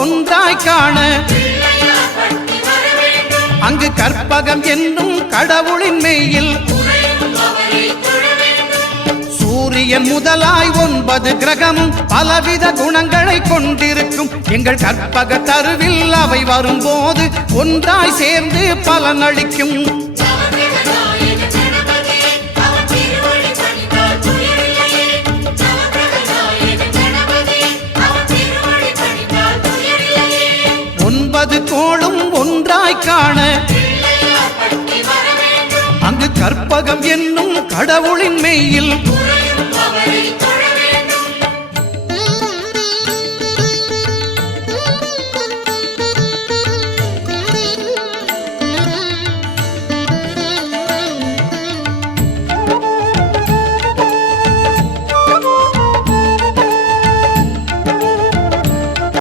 ஒன்றாய் காண அங்கு கற்பகம் என்னும் கடவுளின் மெய்யில் சூரியன் முதலாய் 9 கிரகமும் பலவித குணங்களை கொண்டிருக்கும் எங்கள் கற்பக தருவில் அவை வரும்போது ஒன்றாய் சேர்ந்து பலனளிக்கும். கோளும் ஒன்றாய் காண அங்கு கற்பகம் என்னும் கடவுளின் மெய்யில்